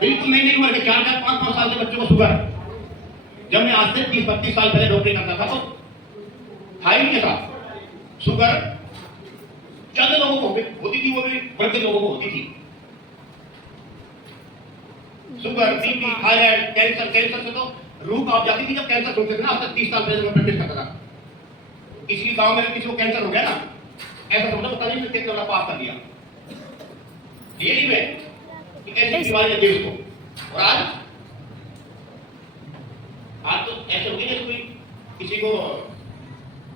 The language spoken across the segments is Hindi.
बिल्कुल नहीं उम्र के 4-4 5-5 साल के बच्चों को शुगर। जब मैं आज से 30-32 साल पहले नौकरी करता था तो था ही नहीं ऐसा। शुगर चंद लोगों को होती थी, वो भी बड़े लोगों को होती थी। शुगर, बीपी, थायराइड, कैंसर से तो रूह कांप जाती थी जब कैंसर सुनते थे ना। अब तक 30 साल पहले मैं प्रैक्टिस करता था, किसी गांव में किसी को कैंसर हो गया ना, ऐसा समझो पता नहीं कितने वाला पाप कर दिया रियली में कि ऐसी बीमारी है देश को। और आज तो ऐसे हो गई जैसे कोई किसी को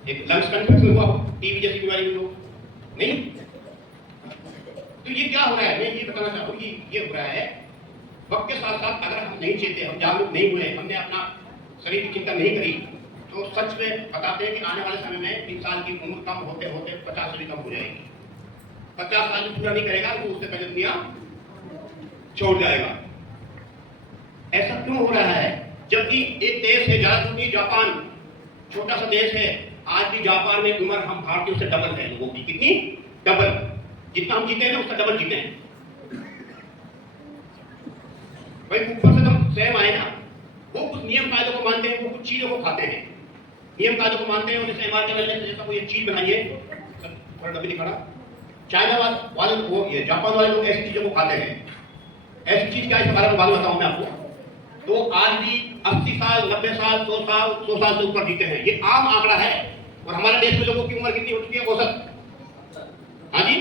एक लंग्स का इन्फेक्शन हुआ, टीबी जैसी बीमारी हुई हो नहीं। तो ये क्या हो रहा है, मैं ये बताना चाहता हूँ कि ये हो रहा है वक्त के साथ साथ अगर हम नहीं चेते, हम जागरूक नहीं हुए, हमने अपना शरीर की चिंता नहीं करी, तो सच में बताते हैं कि आने वाले समय में इंसान की उम्र कम होते होते 50 से भी कम हो जाएगी। 50 साल पूरा नहीं करेगा तो उससे पहले दुनिया छोड़ जाएगा। ऐसा क्यों हो रहा है जबकि एक देश है ज्यादा दूर नहीं, जापान छोटा सा देश है, आज भी जापान में उम्र हम भारतीयों से डबल है लोगों की। कितनी? डबल। जितना हम जीते हैं उसका डबल जीते हैं भाई। ऊपर से हम स्वयं आए ना, वो कुछ नियम कायदों को मानते हैं, वो कुछ चीजों को खाते हैं, नियम कायदों को मानते हैं। जैसे एमआर के जैसा कोई चीज बनाइए, थोड़ा डब्बी दिखा रहा, चाइना वाले वो ये जापान वाले लोग ऐसी चीजों को खाते हैं। ऐसी चीज क्या है इसके बारे में बात बताऊं मैं आपको। तो आज भी 80 साल 90 साल 100 साल से ऊपर जीते हैं, ये आम आंकड़ा है। और हमारे देश में लोगों की उम्र कितनी हो चुकी है औसत? हाँ जी,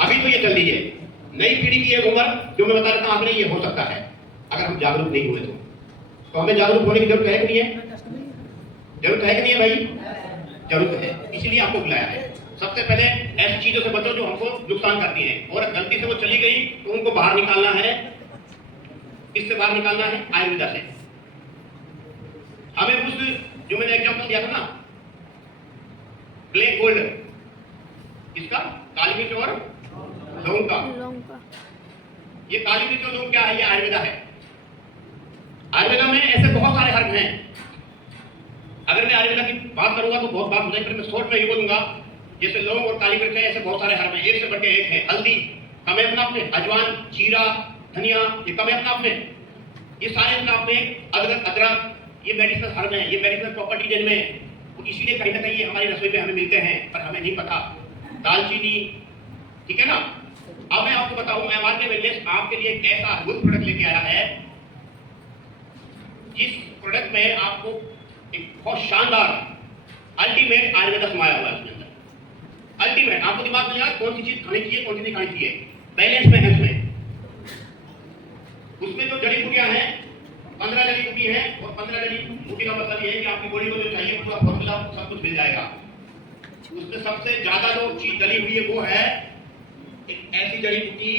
अभी तो ये चल रही है नई पीढ़ी की एक उम्र जो मैं बता रहा था आंकड़े, ये हो सकता है अगर हम जागरूक नहीं हुए तो हमें जागरूक होने की जरूरत है कि नहीं है? जरूरत है कि नहीं है भाई? जरूरत है, इसीलिए आपको बुलाया है। सबसे पहले ऐसी चीजों से बचो जो हमको नुकसान करती हैं, और गलती से वो चली गई तो उनको बाहर निकालना है। किससे बाहर निकालना है? आयुर्वेदा से। हमें उस जो मैंने एग्जांपल दिया था ना, ब्लैक गोल्ड, इसका काली मिर्च और लौंग का, ये काली मिर्च और लौंग क्या है? ये आयुर्वेदा है। आयुर्वेदा में ऐसे बहुत सारे हर्ब हैं। अगर मैं आयुर्वेदा की बात करूंगा तो बहुत बात हो जाएगी, फिर मैं शॉर्ट में ये बोलूंगा। जैसे लौंग और काली मिर्च है, ऐसे बहुत सारे हर्ब हैं, एक से बढ़ के एक है। हल्दी कम है अपना अपने, अजवान, जीरा, धनिया ये कम है अपना अपने, ये सारे अपना अपने, अदरक ये मेडिसिनल हर्ब हैं, ये मेडिसिनल प्रॉपर्टी जिनमें, तो इसीलिए कहीं ना कहीं ये हमारी रसोई में हमें मिलते हैं पर हमें नहीं पता। दालचीनी, ठीक है ना। अब मैं आपको बताऊं, एमआर के वेलनेस आपके लिए एक ऐसा अद्भुत प्रोडक्ट लेके आया है जिस प्रोडक्ट में आपको एक बहुत शानदार अल्टीमेट आयुर्वेदा समाया हुआ है। उसके अंदर अल्टीमेट, आपको दिमाग में यार कौन सी चीज खानी चाहिए कौन सी नहीं खानी चाहिए, बैलेंस में है उसमें। उसमें जो जड़ी बूटियां हैं 15 जड़ी बूटी है, और 15 जड़ी बूटी का मतलब ये है कि आपकी बॉडी को जो चाहिए पूरा फॉर्मूला सब कुछ मिल जाएगा। उसमें सबसे ज्यादा जो चीज डली हुई है वो है एक ऐसी जड़ी बूटी,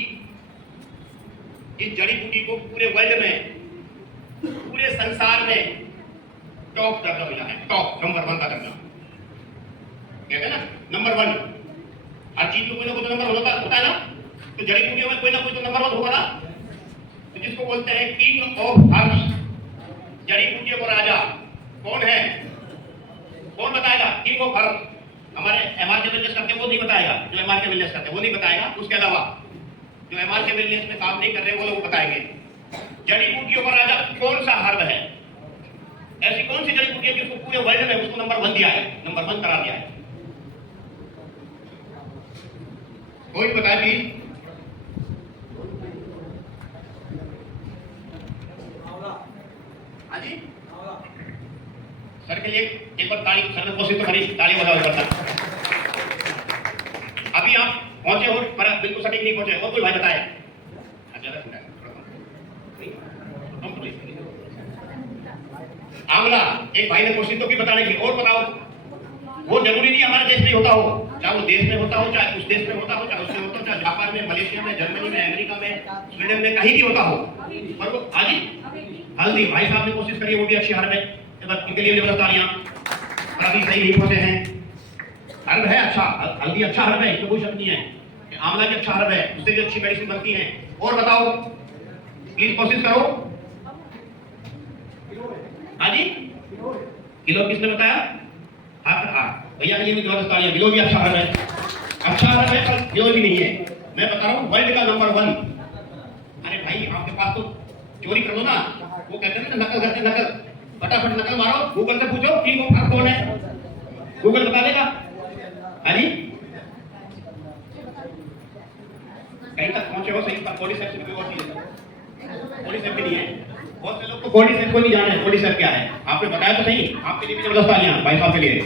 इस जड़ी बूटी को पूरे वर्ल्ड में, पूरे संसार में टॉप दर्जा मिला है, टॉप नंबर 1 का दर्जा। कहते हैं ना नंबर 1, हर चीज में कोई ना कोई नंबर होता है ना, तो जड़ी बूटियों में कोई ना कोई तो नंबर 1 होगा ना। तो जिसको बोलते हैं किंग ऑफ हर्ब्स, जड़ी बूटियों का राजा कौन है? कौन बताएगा? किंग ऑफ हर्ब्स हमारे एमआर के वेलनेस करते हैं वो नहीं बताएगा, जो एमआर के वेलनेस करते हैं वो नहीं बताएगा। उसके अलावा जो एमआर के वेलनेस में काम नहीं कर रहे वो लोग बताएंगे। जड़ी बूटियों का राजा कौन सा हर्ब है? ऐसी कौन सी जड़ी बूटी है जिसको पूरे वर्ल्ड में उसको नंबर 1 दिया है, नंबर 1 करा दिया है? कोई बताए प्लीज? हाँ जी, सर के लिए एक बार ताली, सर ने कोशिश तो करी, ताली बजाओ एक बार। अभी आप पहुंचे हो पर बिल्कुल सटीक नहीं पहुंचे, और कोई भाई बताए? आंवला, एक भाई ने कोशिश तो की बताने की, और बताओ। वो जरूरी नहीं हमारे देश में होता हो, चाहे वो देश में होता हो, चाहे उस देश में होता हो, चाहे उसमें होता हो, चाहे जापान में, मलेशिया में, जर्मनी में, अमेरिका में, स्वीडन में, कहीं भी होता हो, पर वो हाजी हल्दी भाई साहब ने कोशिश करी, वो भी अच्छी हर्ब है, इनके लिए जबरदस्त तालियां। पर अभी सही नहीं पहुंचे हैं। हर्ब है अच्छा, हल्दी अच्छा हर्ब है, इसमें कोई शक नहीं है। आंवला भी अच्छा हर्ब है, उससे भी अच्छी मेडिसिन बनती है। और बताओ प्लीज, कोशिश करो। हाँ जी, किलो किसने बताया? हाँ भैया के लिए भी जबरदस्त तालियां। किलो भी अच्छा हर्ब है, अच्छा हर्ब है, पर किलो भी नहीं है। मैं बता रहा हूँ वर्ल्ड का नंबर 1 अरे भाई आपके पास तो चोरी कर लो ना, वो कहते हैं ना नकल करते नकल, फटाफट नकल मारो, गूगल से पूछो किंग ऑफ खर कौन है, गूगल बता देगा। अरे कहीं तक पहुंचे हो सही पर बॉडी सेक्शन कोई और चीज है, बॉडी सेक्शन नहीं है। बहुत से लोग को बॉडी सेक्शन को नहीं जाना है, बॉडी सेक्शन क्या है आपने बताया तो सही। आपके लिए भी जबरदस्त तालियां भाई साहब के लिए।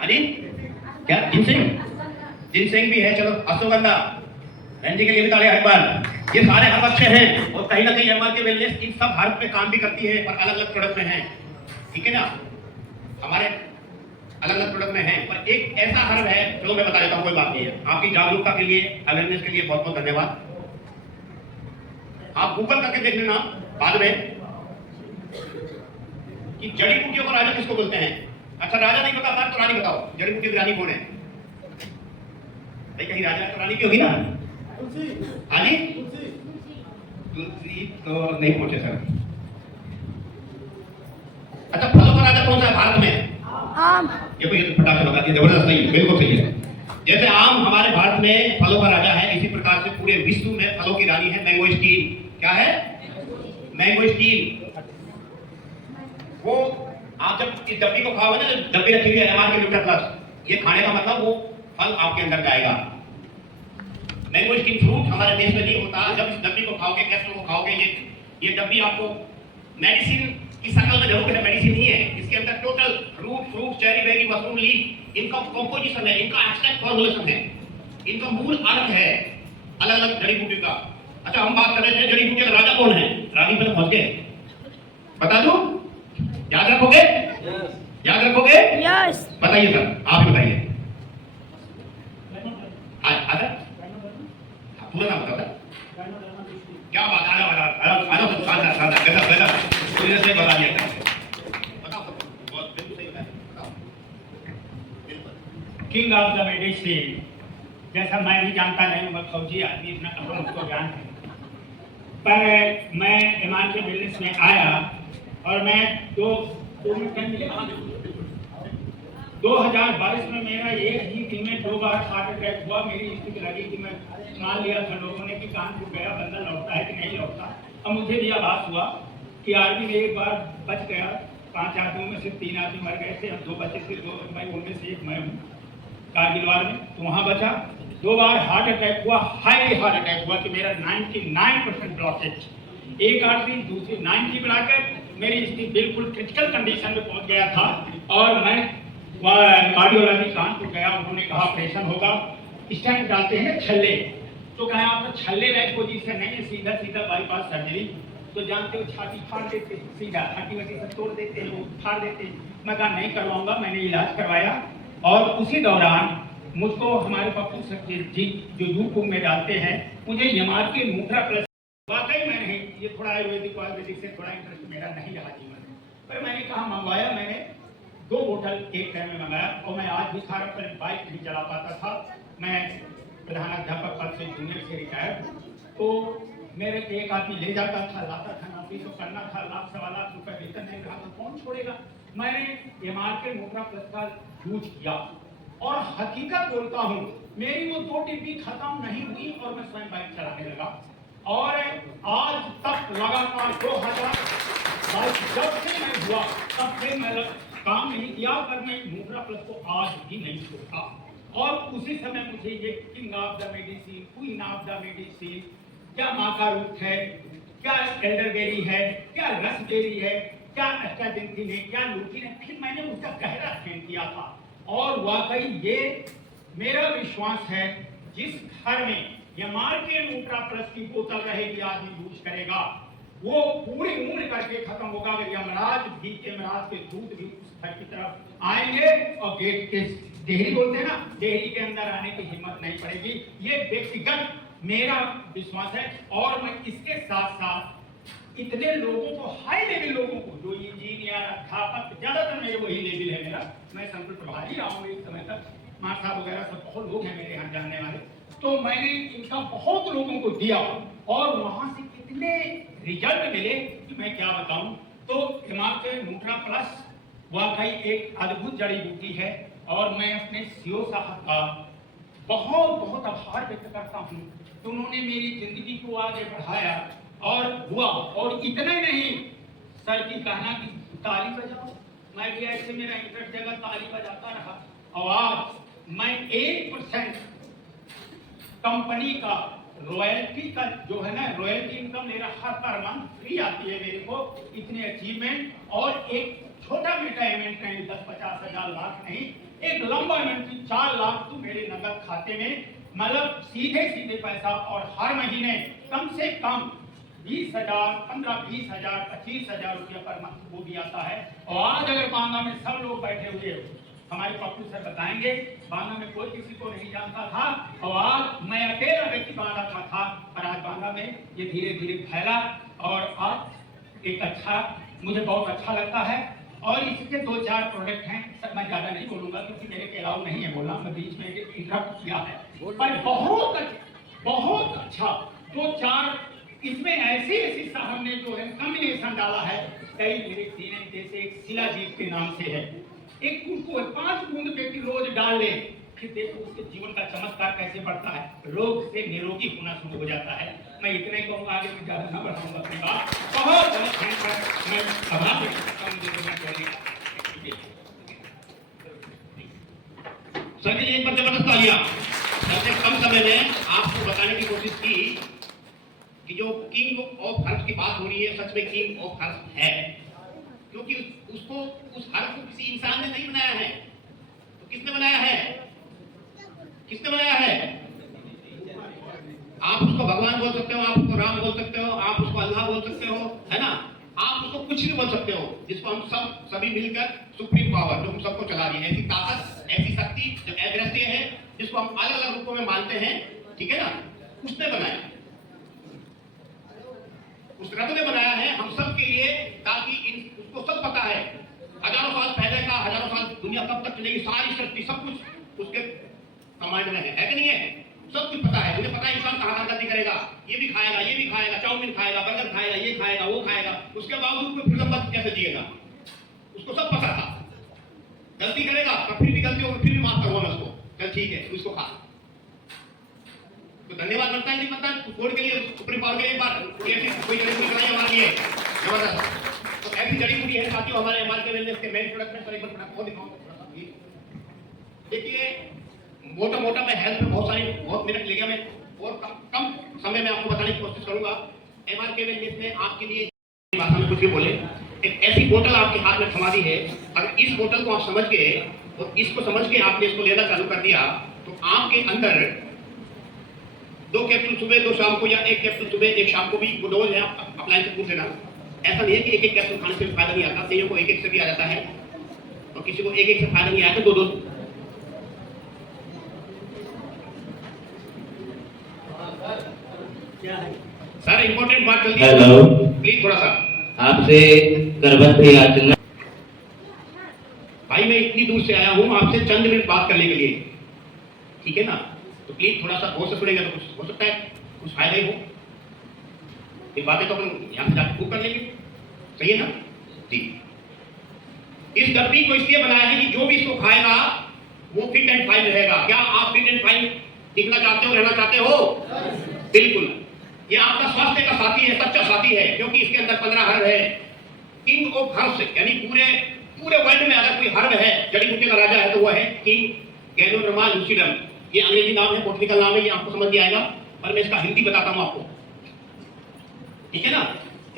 अरे क्या जिनसेंग भी है, चलो अश्वगंधा रंजी के लिए भी तालियां एक बार। ये सारे हर्ब अच्छे हैं और कहीं ना कहीं एमआर के वेलनेस इन सब हर्ब पे काम भी करती है, पर अलग अलग प्रोडक्ट में है, ठीक है ना, हमारे अलग अलग प्रोडक्ट में है। पर एक ऐसा हर्ब है, चलो मैं बता देता हूँ, कोई बात नहीं है। आपकी जागरूकता के लिए, अवेयरनेस के लिए बहुत बहुत धन्यवाद। आप गूगल करके देख लेना बाद में कि जड़ी बूटियों का राजा किसको बोलते हैं। अच्छा राजा नहीं पता था तो रानी बताओ, जड़ी बूटी की रानी कौन है भाई? कहीं राजा तो रानी की होगी ना। हाँ जी, तुलसी तो नहीं पहुंचे सर। अच्छा फलों का राजा कौन सा है भारत में? आम। ये कोई फटाफट लगा दिया, जबरदस्त नहीं, बिल्कुल सही है। जैसे आम हमारे भारत में फलों का राजा है, इसी प्रकार से पूरे विश्व में फलों की रानी है मैंगोस्टीन। क्या है? मैंगोस्टीन। वो आप जब इस डब्बी को खाओगे ना, डब्बी रखी हुई है एमआर के न्यूट्रा प्लस, ये खाने का मतलब वो फल आपके अंदर जाएगा। मैंगोस्टीन फ्रूट हमारे देश में नहीं होता। जब इस डब्बी को खाओगे, कैप्सूल को खाओगे, ये डब्बी आपको मेडिसिन की शक्ल में जरूर है, मेडिसिन नहीं है। इसके अंदर total root, fruit, cherry, berry, mushroom, leaf, इनका कंपोजिशन है, इनका एक्सट्रैक्ट फॉर्मुलेशन है, इनका मूल अर्थ है अलग अलग जड़ी बूटी का। अच्छा हम बात कर रहे थे जड़ी बूटी का राजा कौन है? रानी पर पहुंच गए, बता दो, याद रखोगे? याद रखोगे? यस। बताइए सर, आप ही बताइए। आधा पूरा नाम बताओ सर। क्या बात, आधा आधा आधा आधा सादा सादा गदा गदा पूरी से बता दिया था। बताओ बहुत बिल्कुल सही बताया। किंग ऑफ द मेडिसिन, जैसा मैं भी जानता नहीं हूँ, मैं फौजी आदमी, इतना कपड़ा मुझको ज्ञान है, पर मैं ईमान के बिजनेस में आया और मैं 2022 में मेरा एक ही दिन में 2 बार हार्ट अटैक हुआ। मेरी स्थिति लगी कि मैं मान लिया था लोगों ने कि कान टूट गया, बंदा लौटता है कि नहीं लौटता। अब मुझे भी आभास हुआ कि आर्मी में एक बार बच गया, 5 आदमियों में से 3 आदमी मर गए थे, अब 2 बचे थे, 2 मैं उनमें से एक मैं हूँ कारगिल वार में, तो वहाँ बचा। 2 बार हार्ट अटैक हुआ, हाईली हार्ट अटैक हुआ कि मेरा 99% ब्लॉकेज, एक आदमी दूसरी 90 बढ़ाकर मेरी स्थिति बिल्कुल क्रिटिकल कंडीशन में पहुंच गया था। और मैं कार्डियोलॉजी कानपुर गया, उन्होंने कहा ऑपरेशन होगा, स्टेंट डालते हैं छल्ले, तो कहा आपका छल्ले लाइक पोजीशन नहीं है, सीधा सीधा बाईपास सर्जरी। तो जानते हो छाती फाड़ देते, सीधा छाती वटी से तोड़ देते हैं, वो फाड़ देते हैं। मैं कहा नहीं करवाऊंगा, मैंने इलाज करवाया। और उसी दौरान मुझको हमारे पप्पू जी जो दूध में डालते हैं, मुझे एमआर के न्यूट्रा प्लस, वाकई मैं नहीं, ये थोड़ा आयुर्वेदिक से थोड़ा इंटरेस्ट मेरा नहीं रहा जीवन में, पर मैंने कहा मंगवाया, मैंने 2 बोतल एक टाइम में मंगाया। और मैं आज भी सारा पर बाइक नहीं चला पाता था, मैं प्रधानाध्यापक पद से जूनियर से रिटायर, तो मेरे एक आदमी ले जाता था, लाता था, नौकरी तो करना था, लाख 1.25 लाख रुपए वेतन नहीं रहा तो कौन छोड़ेगा। मैंने एमआर के न्यूट्रा प्लस का यूज किया और हकीकत बोलता हूँ, मेरी वो 2 डिब्बी खत्म नहीं हुई और मैं स्वयं बाइक चलाने लगा। और आज तक लगातार 2022 जब से मैं हुआ तब से मैं काम नहीं किया, पर मैं न्यूट्रा प्लस को आज भी नहीं छोड़ा। और उसी समय मुझे ये king of the medicine, queen of the medicine, क्या माका रूट है, क्या एल्डरबेरी है, क्या रसबेरी है, क्या एस्टाजिंथिन है, क्या लूटिन है, फिर मैंने उसका गहरा अध्ययन किया था। और वाकई ये मेरा विश्वास है, जिस घर में एमआर के न्यूट्रा प्लस की बोतल रहेगी, आदमी यूज करेगा, वो पूरी उम्र करके खत्म होगा। अगर यमराज के दूत भी उस घर की तरफ आएंगे और गेट के देहरी बोलते हैं ना, देहरी के अंदर आने की हिम्मत नहीं पड़ेगी। ये व्यक्तिगत मेरा विश्वास है। और मैं इसके साथ साथ इतने लोगों को, हाई लेवल लोगों को, जो इंजीनियर, अध्यापक, ज्यादातर मेरे वही लेवल है मेरा, मैं संस्कृत प्रभारी रहा हूँ एक समय तक, माँ साहब वगैरह सब बहुत लोग हैं मेरे यहाँ जानने वाले, तो मैंने इनका बहुत लोगों को दिया और वहां से कितने रिजल्ट मिले कि मैं क्या बताऊं। तो एमआर के न्यूट्रा प्लस वाकई एक अद्भुत जड़ी बूटी है और मैं अपने सीओ साहब का बहुत बहुत आभार व्यक्त करता हूँ कि उन्होंने मेरी जिंदगी को आगे बढ़ाया और हुआ। और इतना ही नहीं, सर की कहना कि ताली बजाओ, मैं भी ऐसे मेरा इंटरेस्ट जगह ताली बजाता रहा और आज मैं 1% कंपनी का रॉयल्टी का जो है ना, रॉयल्टी इनकम मेरा हर मंथ फ्री आती है मेरे को। इतने अचीवमेंट और एक छोटा मोटा इवेंट नहीं, 10-50 हजार लाख नहीं, एक लंबा इवेंट 4 लाख तो मेरे नगद खाते में, मतलब सीधे सीधे पैसा। और हर महीने कम से कम 20,000, 15-20 हजार, 25,000 रुपया पर मंथ वो भी आता है। और आज अगर बांगा में सब लोग बैठे हुए हो, हमारे पप्पू सर बताएंगे, बांगा में कोई किसी को नहीं जानता था और आज मैं अकेला व्यक्ति बांगा का था, और आज बांगा में ये धीरे धीरे फैला और आज एक अच्छा, मुझे बहुत अच्छा लगता है। और इसके 2-4 प्रोडक्ट हैं, सर मैं ज्यादा नहीं बोलूंगा क्योंकि मेरे के अलाउ नहीं है बोलना, मैं बीच में इंटरप्ट किया है, पर बहुत अच्छा 2-4 इसमें ऐसी ऐसी साहब ने जो है कॉम्बिनेशन डाला है। कई मेरे सीने जैसे एक शिलाजीत के नाम से है, एक उनको 5 बूंद व्यक्ति रोज डाल ले, फिर देखो उसके जीवन का चमत्कार कैसे बढ़ता है, रोग से निरोगी होना शुरू हो जाता है। मैं इतने कहूँगा, आगे मैं ज्यादा ना बढ़ाऊंगा अपनी बात। बहुत मैं आभार व्यक्त करता हूँ जो मैं बोलने का। सर जी एक बार जबरदस्त तालियां। सबसे कम समय में आपको बताने की कोशिश की कि जो किंग ऑफ हर्ष की बात हो रही है सच में किंग ऑफ हर्ष है, क्योंकि उसको उस हर्ष को किसी इंसान ने नहीं बनाया है, तो किसने बनाया है? किसने बनाया है? आप उसको भगवान बोल सकते हो, आप उसको राम बोल सकते हो, आप उसको अल्लाह बोल सकते हो, है ना, आप उसको कुछ भी बोल सकते हो, जिसको हम सभी मिलकर सुप्रीम पावर जो हम सबको चला रही है, ऐसी ताकत, ऐसी शक्ति जो अदृश्य है, जिसको हम अलग अलग रूपों में मानते हैं, ठीक है ना, उसने बनाया, उस रब ने बनाया है हम सब के लिए, ताकि उसको सब पता है हजारों साल पहले का, हजारों साल दुनिया कब तक चलेगी, सारी सृष्टि सब कुछ उसके कमांड में है कि नहीं है? सब कुछ पता है, मुझे पता है इंसान कहाँ गलती करेगा, ये भी खाएगा, ये भी खाएगा, चाउमीन खाएगा, बर्गर खाएगा, ये खाएगा, वो खाएगा, उसके बावजूद कोई फिर लंबा कैसे जिएगा? उसको सब पता था, गलती करेगा तो फिर भी गलती होगी, फिर भी माफ करो ना उसको, चल ठीक है उसको खा, तो धन्यवाद बनता है नहीं बनता कोड के लिए, सुप्रीम पावर के लिए बात कोई जड़ी बूटी बनाई हमारे लिए जबरदस्त। तो ऐसी जड़ी बूटी है साथियों हमारे एमआरके वेलनेस के मेन प्रोडक्ट में, सर एक बार प्रोडक्ट को दिखाऊंगा। देखिए मोटा मोटा मैं हेल्थ में बहुत मिनट ले गया, मैं और कम समय में आपको बताने की कोशिश करूंगा। एमआरके वेलनेस में आपके लिए भाषा में कुछ भी बोले, एक ऐसी बोतल आपके हाथ में थमा दी है, अगर इस बोतल को आप समझ के और इसको समझ के आपने इसको लेना चालू कर दिया, तो आपके अंदर 2 कैप्सूल सुबह 2 शाम को, या 1 कैप्सूल सुबह 1 शाम को भी वो डोज है, अप्लाई से पूछ लेना। ऐसा नहीं है कि 1-1 कैप्सूल खाने से फायदा नहीं आता, कईयों को 1-1 से भी आ जाता है और किसी को 1-1 से फायदा नहीं आया तो 2-2। सर इंपॉर्टेंट बात जल्दी, हेलो प्लीज थोड़ा सा आपसे करबत्ती याचना। भाई मैं इतनी दूर से आया हूँ आपसे चंद मिनट बात करने के लिए, ठीक है ना, तो प्लीज थोड़ा सा गौर से सुनेंगे तो कुछ हो सकता है कुछ फायदा ही हो, ये बातें तो अपन यहाँ से जाकर प्रूव कर लेंगे, सही है ना जी। इस डब्बी को इसलिए बनाया है कि जो भी इसको खाएगा वो फिट एंड फाइन रहेगा। क्या आप फिट एंड फाइन दिखना चाहते हो, रहना चाहते हो? बिल्कुल, ये आपका स्वास्थ्य का साथी है, सच्चा साथी है, क्योंकि इसके अंदर 15 हर्ब है। किंग ऑफ हर्ब्स यानी पूरे वर्ल्ड में अगर कोई हर्ब है, जड़ी बूटी का राजा है, तो वो है किंग गैनोडर्मा लूसिडम। ये अंग्रेजी नाम है, बॉटनिकल नाम है, ये आपको समझ में आएगा, पर मैं इसका हिंदी बताता हूँ आपको, ठीक है ना,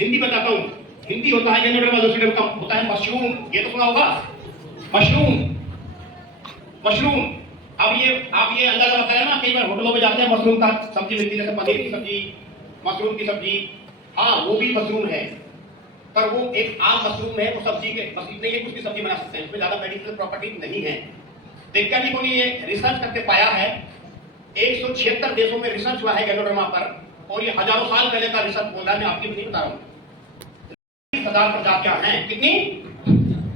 हिंदी बताता हूँ। हिंदी होता है गैनोडर्मा लूसिडम का होता है मशरूम, ये तो सुना होगा मशरूम। अब ये आप ये अंदाजा लगाया ना, कई बार होटलों में जाते हैं मशरूम का सब्जी मिलती है, जैसे पनीर की सब्जी, मशरूम की सब्जी, हाँ वो भी मशरूम है, पर वो एक आम मशरूम है, वो सब्जी के मशरूम नहीं है, उसकी सब्जी बना सकते हैं, उसमें ज्यादा मेडिसिनल प्रॉपर्टी नहीं है। वैज्ञानिकों ने ये रिसर्च करके पाया है, 176 देशों में रिसर्च हुआ है गैनोडर्मा पर, और ये हजारों साल पहले का रिसर्च बोल रहा है, मैं आपकी नहीं बता रहा हूँ। 30,000 प्रजातियां हैं, कितनी?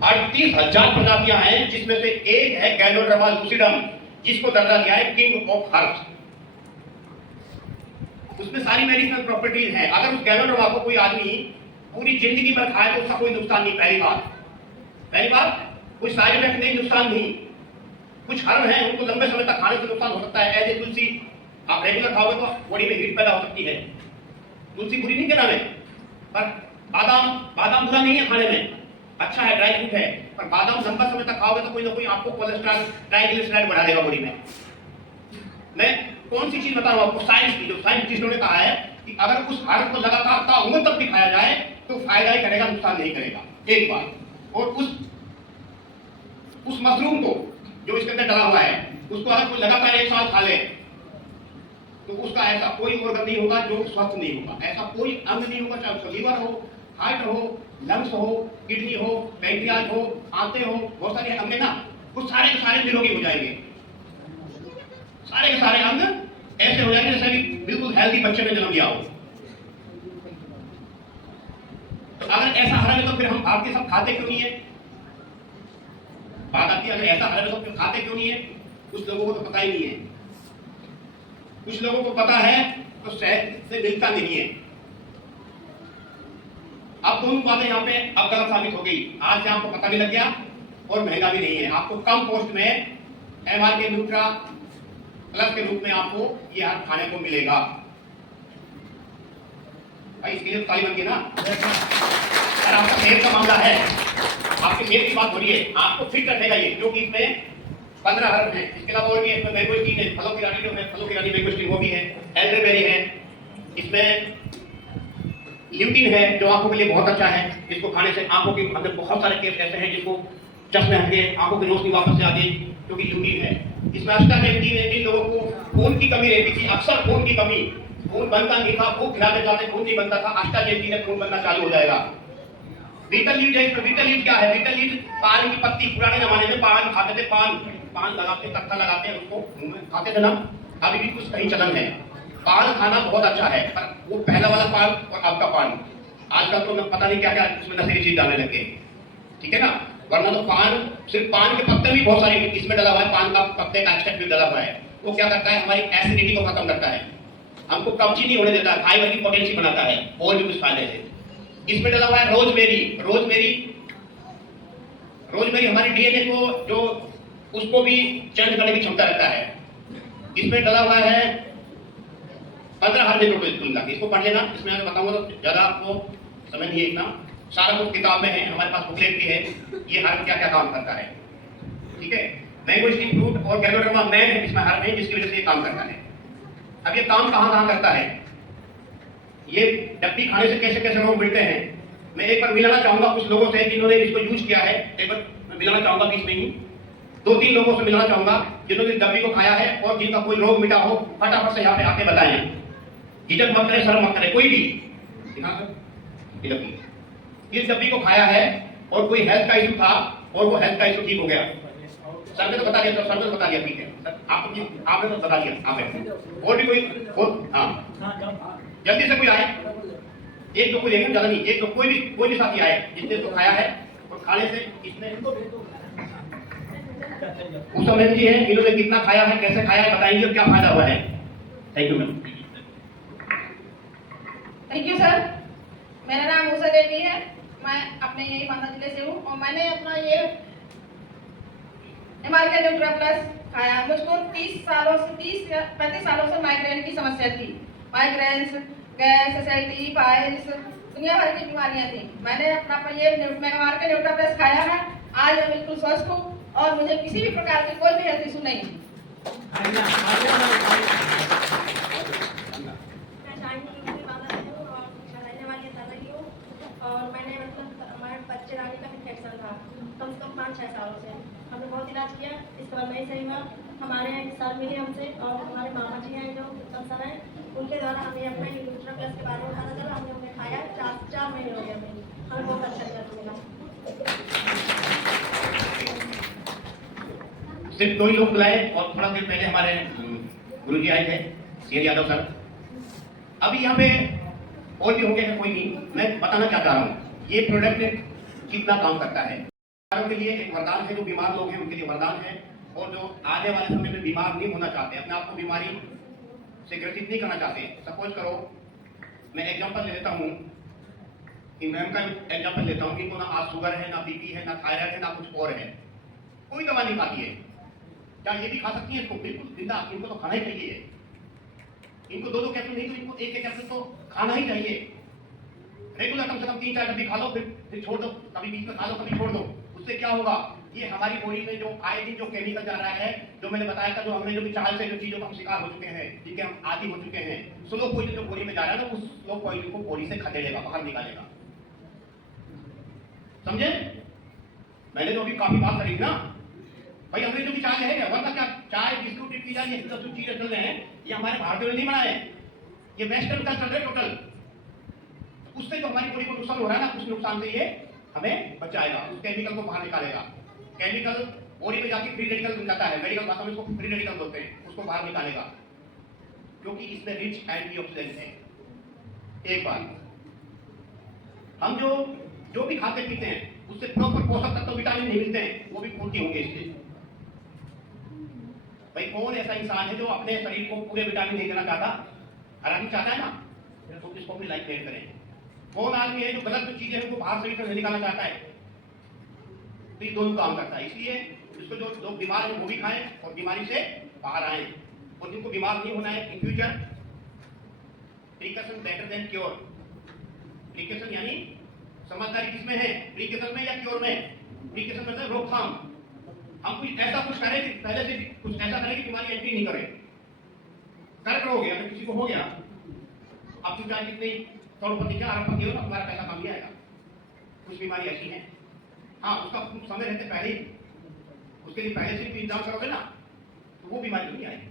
38,000 प्रजातियां हैं, जिसमें से एक है गैनोडर्मा लूसिडम, जिसको दर्जा दिया है किंग ऑफ हर्ब्स। उसमें सारी मेडिसिनल प्रॉपर्टीज हैं। अगर उस गैनोडर्मा को कोई आदमी पूरी जिंदगी में खाए तो उसका कोई नुकसान नहीं, पहली बात। पहली बात, कोई साइड इफेक्ट नहीं, नुकसान नहीं। कुछ हर्ब हैं उनको लंबे समय तक खाने से नुकसान हो सकता है। ऐसे तुलसी आप रेगुलर खाओगे तो बॉडी में हीट पैदा हो सकती है। तुलसी बुरी नहीं कहना मैं, पर बादाम बुरा नहीं है खाने में, अच्छा है, ड्राई फ्रूट है। पर बादाम लंबा समय तक खाओगे तो कोई ना कोई आपको कोलेस्ट्रॉल, ट्राइग्लिसराइड बढ़ा देगा बॉडी में। मैं कौन सी चीज बता रहा हूं आपको, साइंस की, जो साइंटिस्टों ने कहा है कि अगर उस हर्ब को लगातार ताउम्र तक भी खाया जाए तो फायदा ही करेगा, नुकसान नहीं करेगा। एक बात। और उस मशरूम को जो इसके अंदर डला हुआ है, उसको अगर कोई लगातार 1 साल खा ले तो उसका ऐसा कोई ऑर्गन नहीं होगा जो स्वस्थ नहीं होगा, ऐसा कोई अंग नहीं होगा, चाहे उसका लीवर हो, हार्ट हो, लंग्स हो, किडनी हो, पैंक्रियाज हो, आंतें हो, बहुत सारे अंग ना, वो सारे के सारे निरोगी हो जाएंगे। सारे के सारे अंग ऐसे हो जाएंगे जैसे कि बिल्कुल हेल्दी बच्चे ने जन्म लिया हो। तो अगर ऐसा हरा है तो फिर हम भारतीय सब खाते क्यों नहीं है? बात आती है, अगर ऐसा हरा है तो खाते क्यों नहीं है? कुछ लोगों को तो पता ही नहीं है। कुछ लोगों को पता है तो शहद से मिलता नहीं है। अब दोनों बातें यहाँ पे अब गलत साबित हो गई। आज से आपको पता भी लग गया और महंगा भी नहीं है। आपको कम कॉस्ट में MRK न्यूट्रा प्लस के रूप में आपको ये हर खाने को मिलेगा। भाई इसके लिए ताली बनती है ना। अगर आपका सेहत का मामला है, आपकी सेहत की बात हो रही है, आपको फिट रखेगा ये, क्योंकि इसमें 15 हर्ब है। इसके अलावा और भी है, इसमें मैंगोस्टीन है, फलों की रानी जो है, फलों की रानी मैंगोस्टीन वो भी है, एल्डरबेरी है, इसमें ल्यूटिन है जो आंखों के लिए बहुत अच्छा है। इसको खाने से आंखों के अंदर बहुत सारे केस ऐसे हैं जिनको चश्मे हटके आंखों की रोशनी वापस से आती, क्योंकि ल्यूटिन है। इसमें अष्टाजेंटीन है। जिन लोगों को खून की कमी रहती थी, अक्सर खून की कमी, खून बनता नहीं था, खून खिलाते जाते खून नहीं बनता था, अष्टाजेंटीन ने खून बनना चालू हो जाएगा। बीटल लीफ है। बीटल लीफ क्या है? बीटल लीफ पान की पत्ती, पुराने जमाने में पान खाते थे, पान लगाते, तख्ता लगाते हैं, उसको मुंह में खाते थे ना। अभी भी कुछ कहीं चलन है। पान खाना बहुत अच्छा है, पर वो पहला वाला पान और अब का पान, आजकल तो पता नहीं क्या क्या इसमें नशीली चीज डालने लगे, ठीक है ना। वरना तो पान, सिर्फ पान के पत्ते भी बहुत सारी इसमें डला हुआ है, पान का पत्ते का एक्सट्रैक्ट भी डला हुआ है। वो क्या करता है? हमारी एसिडिटी को खत्म करता है, हमको कब्जी नहीं होने देता, फाइबर की पोटेंसी बनाता है, और भी कुछ फायदे हैं। इसमें डला हुआ है रोजमेरी हमारी डीएनए को जो उसको भी चेंज करने की क्षमता रखता है। इसमें डला हुआ है 15 हर्ब टोटल। इसको पढ़ लेना, इसमें मैं बताऊंगा तो ज्यादा आपको समय नहीं है इतना, सारा कुछ किताब में है, हमारे पास बुकलेट भी है, ये हर्ब क्या क्या काम करता है, ठीक है। मैंगोस्टीन फ्रूट और गैलोडर्मा मैन है, इसमें हर्ब है जिसकी वजह से ये काम करता है। अब ये काम कहाँ करता है? ये डब्बी खाने से कैसे कैसे रोग मिलते हैं, मैं एक बार मिलाना चाहूंगा कुछ लोगों से जिन्होंने इसको यूज किया है। एक बार मैं मिलाना चाहूंगा, बीच में ही 2-3 लोगों से मिलाना चाहूंगा जिन्होंने डब्बी को खाया है और जिनका कोई रोग मिटा हो, फटाफट से यहाँ पे आके बताएं। झिझक मत करें, शर्म मत करें, कोई भी। इस डब्बी को खाया है और कोई हेल्थ का इशू था और वो हेल्थ का इशू ठीक हो गया। सर ने तो बता दिया, सर ने तो बता दिया, ठीक है सर, आपने तो बता दिया। आप और भी कोई, हाँ जल्दी से कोई आए, एक दो कोई लेंगे, ज्यादा नहीं, एक दो कोई भी साथी आए जिसने तो खाया है और खाने से इसने उस समय जी है, इन्होंने कितना खाया है, कैसे खाया है, बताएंगे और क्या फायदा हुआ है। Thank you ma'am. Thank you sir. मेरा नाम उषा देवी है, मैं अपने यही मालदा जिले से हूँ और मैंने अपना ये MRK न्यूट्रा प्लस खाया। मुझको 30 या 35 सालों से माइग्रेन की समस्या थी। माइग्रेन्स, गैस, एसिडिटी, पाइल्स, दुनिया भर की बीमारियां थी। मैंने अपना ये MRK न्यूट्रा प्लस खाया है, आज मैं बिल्कुल स्वस्थ हूँ और मुझे किसी भी प्रकार की कोई भी हेल्थ इशू नहीं है। और मैंने मतलब हमारे बच्चे रानी का इन्फेक्शन था कम से कम 5-6 सालों से, हमने बहुत इलाज किया, इसके बाद नहीं सही हुआ। हमारे सर मिले हमसे और हमारे मामा जी हैं जो सर हैं, उनके द्वारा हमें अपना न्यूट्रा प्लस के बारे में पता चला, हमने उन्हें खाया, 4 महीने हो गए हमें, हमें बहुत अच्छा रिजल्ट मिला। सिर्फ 2 ही लोग बुलाए और थोड़ा देर पहले हमारे गुरुजी आए थे, CL यादव सर। अभी यहाँ पे और भी हो गया है, कोई नहीं, मैं बताना क्या चाह रहा हूँ ये प्रोडक्ट कितना काम करता है। के लिए एक वरदान है, जो बीमार लोग हैं उनके लिए वरदान है, और जो आने वाले समय में बीमार नहीं होना चाहते, अपने आप को बीमारी से ग्रसित नहीं करना चाहते। सपोज करो, मैं एग्जांपल ले लेता हूँ, मैम का एग्जाम्पल लेता हूँ कि इनको ना आज शुगर है, ना बीपी है, ना थायराइड है, ना कुछ और है, कोई दवा नहीं खाती है, क्या ये भी खा सकती है इसको? बिल्कुल जिंदा, इनको तो खाना ही चाहिए। इनको 2-2 कैप्सूल नहीं तो इनको 1-1 कैप्सूल तो खाना ही चाहिए रेगुलर, कम से कम 3-4 डब्बी खा लो, फिर छोड़ दो, कभी बीच में खा लो, कभी छोड़ दो। उससे क्या होगा, ये हमारी बॉडी में जो आए दिन जो केमिकल जा रहा है, जो मैंने बताया था, जो हमने जो चाल से जो चीजों का हम शिकार हो चुके हैं, ठीक है, हम आदी हो चुके हैं, स्लो पॉइजन जो बॉडी में जा रहा है ना, उस स्लो पॉइजन को बॉडी से खदेड़ेगा, बाहर निकालेगा। समझे? मैंने तो अभी काफी बात करी ना भाई, अंग्रेजों की चाल है क्या? वरना क्या चाय बिस्कुट इतनी जाए, ये सब चीजें चल रहे हैं, ये हमारे भारतीयों ने नहीं बनाए, ये वेस्टर्न कल्चर है टोटल। उससे जो हमारी बॉडी को नुकसान हो रहा है ना, उस नुकसान से ये हमें बचाएगा, उस केमिकल को बाहर निकालेगा। केमिकल बॉडी में जाके फ्री रेडिकल मिल जाता है, मेडिकल भाषा में इसको फ्री रेडिकल बोलते हैं, उसको बाहर निकालेगा, क्योंकि इसमें रिच एंटीऑक्सीडेंट है। एक बात, हम जो भी खाते पीते हैं उससे प्रॉपर पोषक तत्व विटामिन नहीं मिलते हैं, वो भी पूर्ति होंगे इससे। भाई कौन ऐसा इंसान है जो अपने शरीर को पूरे विटामिन नहीं देना चाहता? हर आदमी चाहता है ना, तो इसको अपनी लाइफ शेयर करें। कौन आदमी है जो गलत जो चीजें उनको बाहर शरीर से नहीं निकालना चाहता है? तो ये दोनों काम करता है। इसलिए इसको जो लोग बीमार है वो भी खाएं और बीमारी से बाहर आए, और जिनको बीमार नहीं होना है in future, precaution better than cure. Precaution यानी समझदारी किसमें है, प्रिकॉशन में या क्योर में? प्रिकॉशन मतलब रोकथाम, हम कुछ ऐसा कुछ करें कि पहले से कुछ ऐसा करें कि बीमारी एंट्री नहीं करे। कर्क हो गया, अगर किसी को हो गया, अब तुम चाहे कितनी करोड़पति क्या अरबपति हो ना, तुम्हारा पैसा कम ही आएगा। कुछ बीमारी ऐसी है, हाँ उसका कुछ समय रहते पहले उसके लिए पहले से भी इंतजाम करोगे ना, तो वो बीमारी नहीं आएगी।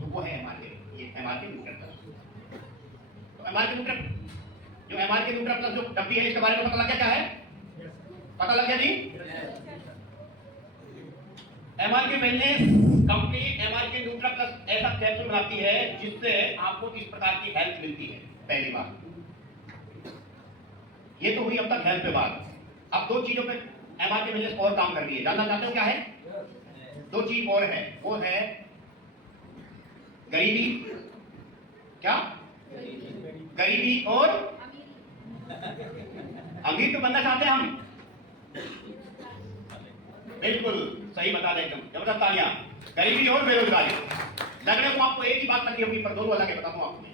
तो वो है एमआरके, ये एमआरके न्यूट्रल प्लस। तो एमआरके न्यूट्रल, जो एमआरके न्यूट्रल प्लस जो डब्बी है, इसके बारे में पता लग गया क्या है? पता लग गया नहीं? एमआरके वेलनेस कंपनी एमआरके न्यूट्रल प्लस ऐसा कैप्सूल बनाती है जिससे आपको इस प्रकार की हेल्थ मिलती है। पहली बात ये तो हुई अब तक हेल्थ पे बात। अब 2 चीजों पे एमआरके वेलनेस और काम कर रही है, जानना चाहते हो क्या है? 2 चीज और है, वो है गरीबी, क्या? गरीबी और अमीर तो बनना चाहते हैं हम, बिल्कुल सही बता दें, एकदम जबरदस्त तालियां। गरीबी और बेरोजगारी, लग रहे हो आपको एक ही बात लगी होगी, पर दोनों अलग है, बताता हूं आपको।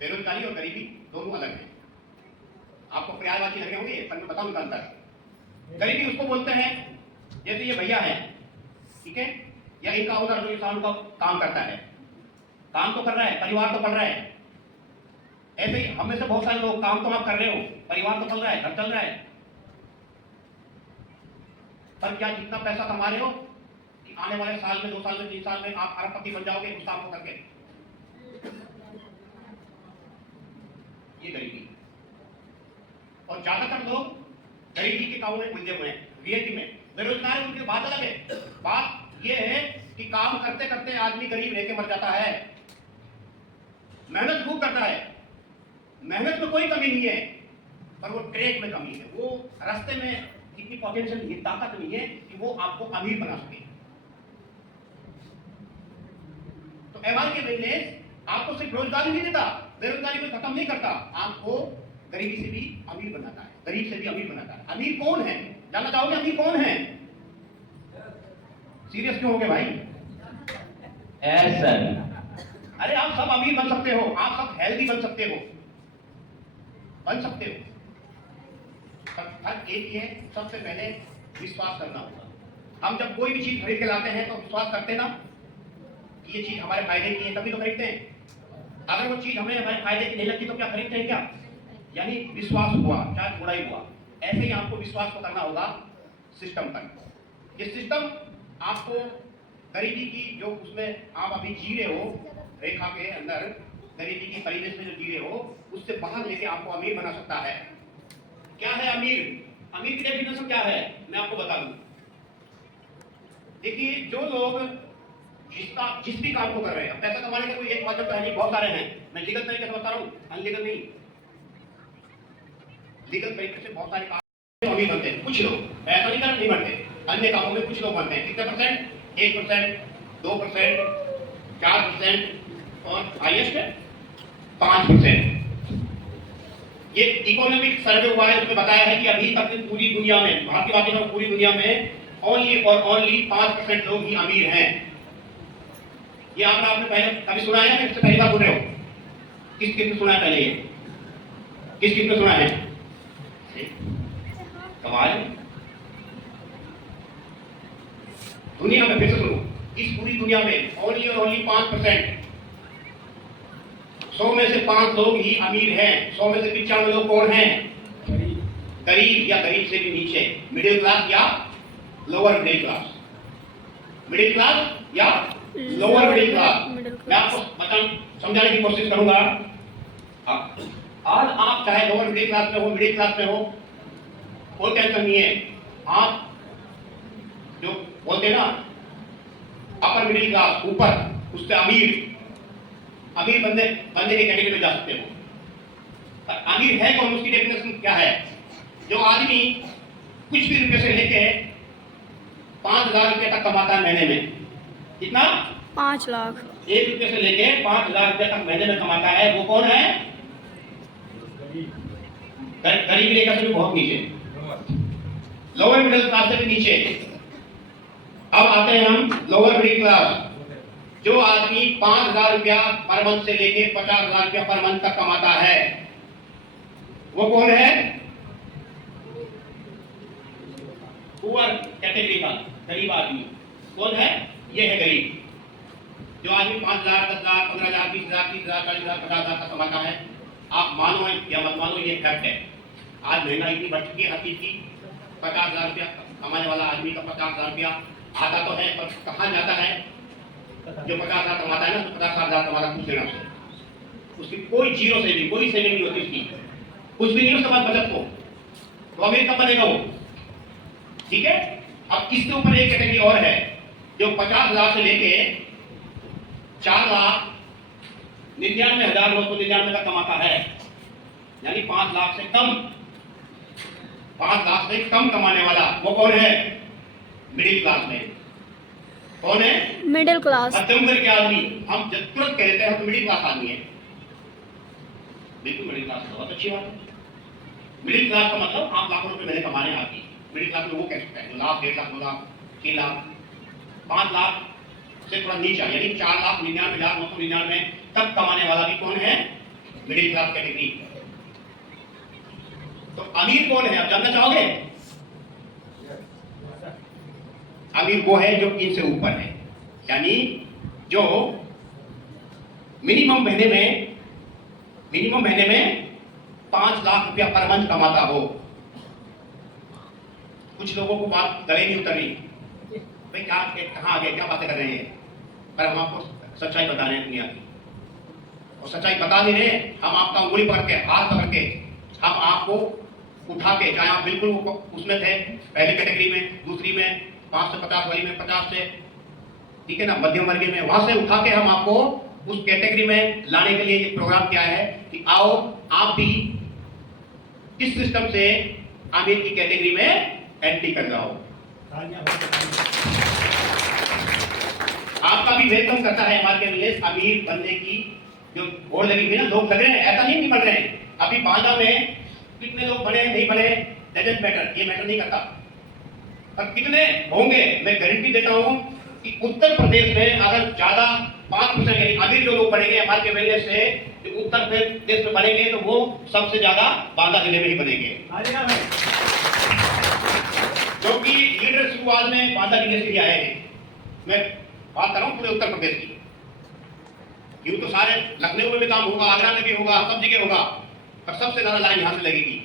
बेरोजगारी और गरीबी दोनों अलग है, आपको पर्यायवाची लगे होंगे, पर मैं बताऊं अंतर। गरीबी उसको बोलते हैं जैसे ये भैया है, ठीक है, या इनका ओनर जो इंसान का काम करता है, काम तो कर रहा है, परिवार तो पल रहा है। ऐसे ही हम में से बहुत सारे लोग काम तो आप कर रहे हो, परिवार तो पल रहा है, घर चल रहा है, पर क्या जितना पैसा कमा रहे हो कि आने वाले साल में, 2 साल में, 3 साल में आप अरबपति बन जाओगे उस काम को करके? ये गरीबी। और ज्यादातर लोग गरीबी के काबू में उलझे हुए हैं, रियलिटी में बेरोजगार है, उनकी बात अलग है। बात ये है कि काम करते करते आदमी गरीब रह के मर जाता है। मेहनत खूब करता है, मेहनत में कोई कमी नहीं है, पर वो ट्रैक में कमी है, वो रास्ते में इतनी पोटेंशियल नहीं है, ताकत नहीं है कि वो आपको अमीर बना सके। तो एमआरके वेलनेस आपको सिर्फ रोजगार नहीं देता, बेरोजगारी को खत्म नहीं करता, आपको गरीबी से भी अमीर बनाता है, गरीब से भी अमीर बनाता है। अमीर कौन है, जानना चाहोगे अमीर कौन है? सीरियस क्यों हो गए भाई? सर अरे आप सब अमीर बन सकते हो, आप सब हेल्दी बन सकते हो, बन सकते हो, पर फर्क एक ही है, सबसे पहले विश्वास करना होगा। हम जब कोई भी चीज खरीद के लाते हैं तो विश्वास करते ना कि ये चीज हमारे फायदे की है, तभी तो खरीदते हैं। अगर वो चीज हमें हमारे फायदे की नहीं लगती तो क्या खरीदते हैं क्या? यानी विश्वास हुआ, चाहे थोड़ा ही हुआ। ऐसे ही आपको विश्वास को करना होगा सिस्टम पर। ये सिस्टम आपको गरीबी की जो उसमें आप अभी जी रहे हो, रेखा के अंदर गरीबी की परिवेश में जो जी रहे हो, उससे बाहर लेके आपको अमीर बना सकता है। क्या है अमीर? अमीर की डेफिनेशन क्या है मैं आपको बता दूं। देखिए जो लोग जिस भी काम को कर रहे हैं, पैसा कमाने का कोई एक माध्यम तो है नहीं, बहुत सारे हैं। मैं लीगल तरीके से बता रहा हूँ, अनलीगल नहीं, लीगल तरीके से बहुत सारे काम अमीर बनते हैं। कुछ लोग ऐसा नहीं बनते, अन्य कामों में कुछ लोग बनते हैं। कितने परसेंट? 1%, 2%, 4% और हाईएस्ट 5%। ये इकोनॉमिक सर्वे हुआ है, उसमें बताया है कि अभी तक पूरी दुनिया में, भारत की बात करें पूरी दुनिया में ओनली और ओनली 5% लोग ही अमीर हैं। ये आपने पहले कभी सुना है या इससे पहली बार सुन रहे हो? किस किस ने सुना है पहले? ये किस किस ने सुना है? कमाल है। दुनिया में फिर से सुनो, इस पूरी दुनिया में ओनली और ओनली 5%, 100 में से 5 लोग ही अमीर हैं। 100 में से 95 लोग कौन हैं? गरीब या गरीब से भी नीचे, मिडिल क्लास या lower middle class, middle class या लोअर मिडिल क्लास। मैं आपको समझाने की कोशिश करूंगा। आज आप चाहे लोअर मिडिल क्लास में हो, मिडिल क्लास में हो, कोई टेंशन नहीं है। आप जो बोलते हैं ना अपर मिडिल क्लास, ऊपर उससे अमीर बंदे की कैटेगरी में जा सकते हो। पर अमीर है कौन, उसकी डेफिनेशन क्या है? जो आदमी कुछ भी रुपये से लेके 5,000 रुपये तक कमाता है महीने में। कितना? 5 लाख। 1 रुपये से लेके 5,000 रुपये तक महीने में कमाता है, वो कौन है? गरीबी रेखा से भी बहुत नीचे, लोअर मिडिल क्लास से भी नीचे। अब आते हैं हम लोअर मिडिल क्लास। जो आदमी 5,000 रुपया पर मंथ से लेके 50,000 रुपया पर मंथ तक कमाता है, वो कौन है? पुअर कैटेगरी का गरीब आदमी। कौन है? ये है गरीब। जो आदमी 5,000, 10,000, 15,000, 20,000, 30,000, 40,000, 50,000 तक कमाता है, आप मानो या मत मानो, ये फैक्ट है। आज महंगाई इतनी बढ़ चुकी है हर चीज की। 50,000 रुपया कमाने वाला आदमी का 50,000 रुपया आता तो है, पर कहाँ जाता है? जो 50,000 कमाता है ना, तो 50,000 कमाता कुछ देना से, उसकी कोई जीरो सेविंग, कोई सेविंग नहीं होती उसकी, कुछ भी नहीं उसके पास बचत को, तो अमीर कब बनेगा वो? ठीक है। अब इसके ऊपर एक कैटेगरी और है, जो 50,000 से लेके 4,99,999 तक कमाता है, यानी 5 लाख से कम, 5 लाख से कम कमाने वाला, वो कौन है? मिडिल क्लास में। कौन है? Middle class. मध्यम वर्ग के आदमी। हम जब तुरंत कहते हैं हम तो मिडिल क्लास आदमी है, बिल्कुल मिडिल क्लास, बहुत अच्छी बात है। मिडिल क्लास का मतलब आप लाखों रुपए महीने कमा रहे हैं आदमी। मिडिल क्लास में वो कह सकते हैं जो लाख, 1.5 लाख, 2 लाख, 3 लाख, 5 लाख से थोड़ा नीचा, यानी 4,99,999 तक कमाने वाला भी कौन है? Middle class category. तो अमीर कौन है, आप जानना चाहोगे? अमीर वो है जो इनसे ऊपर है, यानी जो मिनिमम महीने में 5 लाख रुपया पर मंथ कमाता हो। कुछ लोगों को बात गले नहीं उतर रही, भाई क्या कहाँ आ गए, क्या बातें कर रहे हैं, पर हम आपको सच्चाई बता रहे हैं दुनिया की। और सच्चाई बता नहीं रहे, हम आपका उंगली पकड़ के, हाथ पकड़ के, हम आपको उठा के, चाहे आप बिल्कुल उसमें थे पहली कैटेगरी में, दूसरी में 5 से 50 वाली में, 50 से, ठीक है ना, मध्यम वर्गीय में, वहां से उठा के हम आपको उस कैटेगरी में लाने के लिए ये प्रोग्राम किया है कि आओ आप भी इस सिस्टम से अमीर की कैटेगरी में एंट्री कर जाओ। आपका भी वेलकम करता है हमारे विलेज अमीर बनने की जो होड़ लगी हुई ना, लोग लग रहे हैं, ऐसा नहीं बन रहे हैं। अभी बांदा में कितने लोग बने नहीं बने डजंट मैटर, ये मैटर नहीं करता, पर कितने होंगे मैं गारंटी देता हूं कि उत्तर प्रदेश में अगर ज्यादा 5% यानी अमीर जो लोग बनेंगे हमारे के विलेज से, जो उत्तर प्रदेश में बनेंगे तो वो सबसे ज्यादा बांदा जिले में ही बनेंगे, क्योंकि लीडर शुरुआत में बांदा जिले से ही आए हैं। मैं बात कर रहा हूँ पूरे उत्तर प्रदेश की। यूं तो सारे लखनऊ में भी काम होगा, आगरा में भी होगा, सब जगह होगा, पर सबसे ज्यादा लाइन यहाँ से लगेगी।